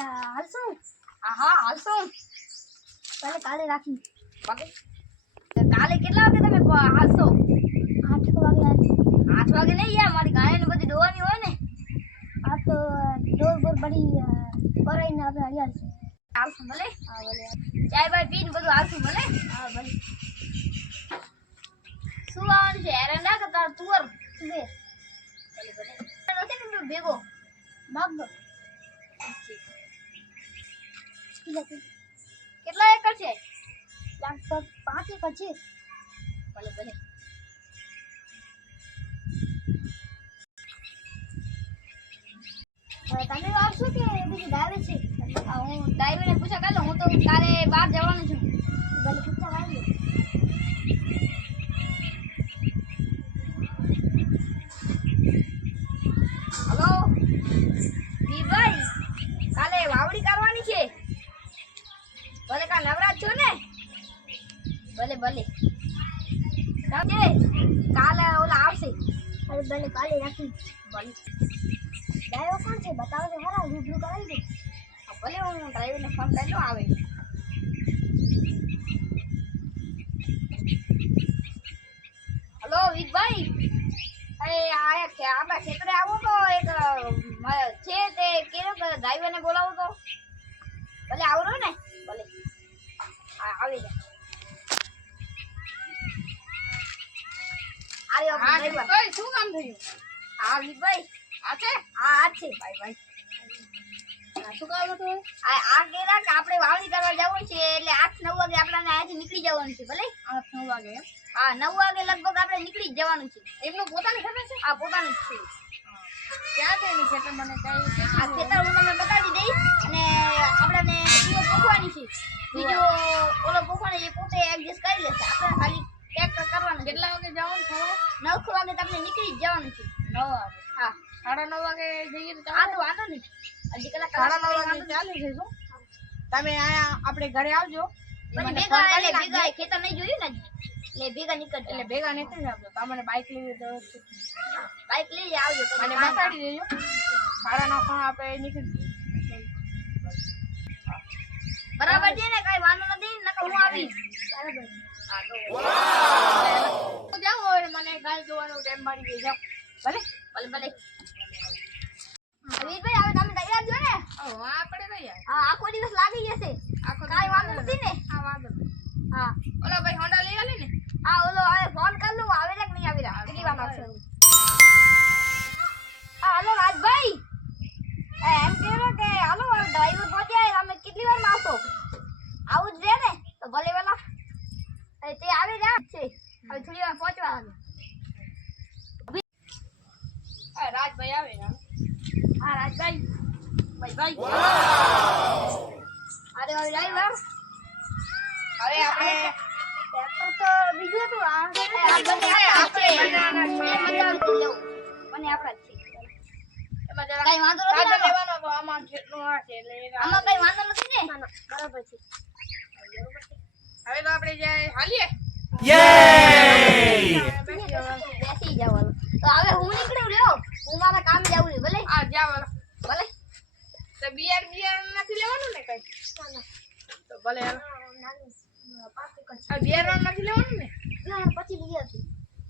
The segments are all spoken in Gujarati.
હાલશું. હા હાલશું. કાલે કાલે રાખી. બાકી કાલે કેટલા વાગે તમે હાલશો? 8 વાગે આજ. 8 વાગે નહીં યાર, મારી ગાયને બધી દોવાની હોય ને. આ તો ડોર બોર બડી કરાઈને આપણે હાલશું. હાલશું ભલે. હા ભલે. ચાય બાય પીને બધું હાલશું ભલે. હા ભલે. શું આવવાનું છે? હેરાન ના કરતા તુવર સુબે ભલે ભલે. નથી ને ભેગો માગો. કેટલા એકર છે? લગભગ 5 એકર છે. ભલે ભલે. તમે આવશો કે બીજું ડાવે છે? હું ડ્રાઈવરને પૂછા કાઢો, હું તો કાલે બહાર જવાનું છું. ભલે પૂછા આવી. હલો વીરભાઈ, કાલે વાવડી કરવાની છે. ભલે કાલ નવરાજ છો ને? ભલે ભલે. સમજે કાલે ઓલા આવશે. અરે ભલે કાલે રાખી. ભલે. ડાયો કોણ છે બતાવો તો ખરા, રૂબરૂ કરાવી દે. ભલે હું ડ્રાઈવરને ફોન કરી લો આવે. હલો વીરભાઈ, અરે આપણા ખેતરે આવો તો એક છે તે કેરો ડ્રાઈવરને બોલાવો તો. ભલે આવરો ને? ભલે આવી જાય. આવ્યો ડ્રાઈવર. ભાઈ શું કામ થયું? હા વીરભાઈ, આ છે? હા આ છે ભાઈ ભાઈ. શું કામ હતું? આ કેરા કે આપણે વાવણી કરવા જવું છે એટલે 8-9 વાગે આપણને અહીંયાથી નીકળી જવાનું છે. ભલે 8-9 વાગે એમ? હા 9 વાગે લગભગ આપણે નીકળી જ જવાનું છે. એમનું પોતાનું ખેતર છે? આ પોતાનું જ છે. ક્યાં છે એની ખેતર? મને કઈ આ ખેતર હું તમને બતાવી દઈશ અને આપણને દીવો પોખવાની છે. બીજો ઓલો પોખવાનો એ પોતે એડજસ્ટ કરી લેશે. આપણે ખાલી ટ્રેક્ટર કરવાનું. કેટલા વાગે જવાનું છે? 9 વાગે તમને નીકળી જ જવાનું છે. 9 વાગે. હા 9:30 વાગે જઈએ તો આ તો વાંધો નહીં. હજી કલાક 9:30 વાગે ચાલે છે શું? તમે આયા આપણે ઘરે આવજો. પછી ભેગા એટલે ભેગા ખેતર નહીં જોયું ને હજી. એટલે ભેગા નીકળ એટલે ભેગા નીકળી આવજો. તમને બાઇક લઈ તો બાઈક લઈ આવજો. મને બતાડી દેજો. 9:30 આપણે નીકળી બરાબર છે ને? કઈ વાંધો નથી. નકર હું આવીશ. બરાબર. હા તો જાઓ. હવે મને ગાય જોવાનો ટાઈમ મળી ગયો. જાઓ. ભલે ભલે ભલે. વીરભાઈ હવે તમે તૈયાર છો ને? આપણે કઈ હા આખો દિવસ લાગી જશે. કાઈ વાંધો નથી ને? હા વાંધો નહીં. હા ઓલા ભાઈ હોન્ડા લઈ આલે ને? હા ઓલો હવે ફોન કર લઉં આવે ને કે નહીં આવી રહ્યા. કેટલી વાર લાગશે? હા હલો રાજભાઈ, એમ કહેલો કે હાલો ડ્રાઈવર પહોંચ્યા, અમે કેટલી વાર માં આવશો? આવું જ રે ને તો ભલે વેલા તે આવી રહ્યા છે. હવે થોડી વાર પહોંચવા. રાજભાઈ આવે ને? હા રાજભાઈ ભાઈ ભાઈ અરે હવે ડ્રાઈવર હવે આપણે ટ્રેક્ટર તો બીજું હતું. આ બંને આપણા જ છે. એમાં જરા કઈ વાંધો નથી કાઢો ને? લેવાનો તો આમાં જેટલું આ છે એટલે આમાં કઈ વાંધો નથી ને? બરાબર છે. હવે તો આપણે જાય હાલીએ. બેસી જવાનું. તો હવે હું નીકળ્યું રહ્યો. હું મારા કામ જાઉં છું. ભલે આ જાવ ભલે. તો બિયર નથી લેવાનું ને કઈ? તો ભલે હવે. આ બિયર નથી લેવાનું ને? પછી બીજા છે.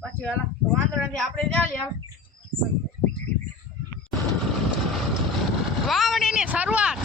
પછી વાલા તો વાંધો નથી, આપણે ચાલીએ હવે. વાવણીની શરૂઆત.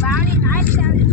વાળી નાખ ચાલે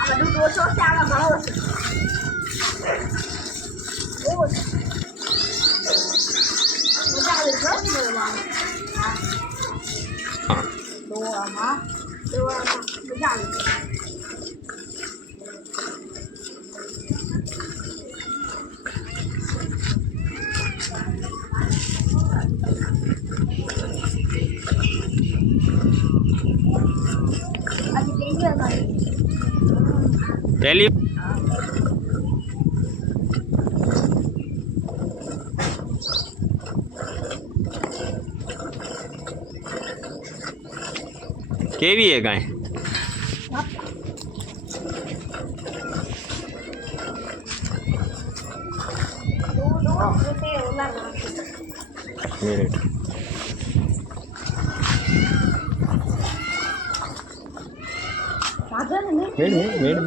આ બધું ઓછો છે આમાં ઘણો ઓછો બહુ ઓછો મજા આવે છે બોલવાનું હા દોવામાં મજા આવે છે પહેલી કેવી હે ગાય મિનિટ મેડ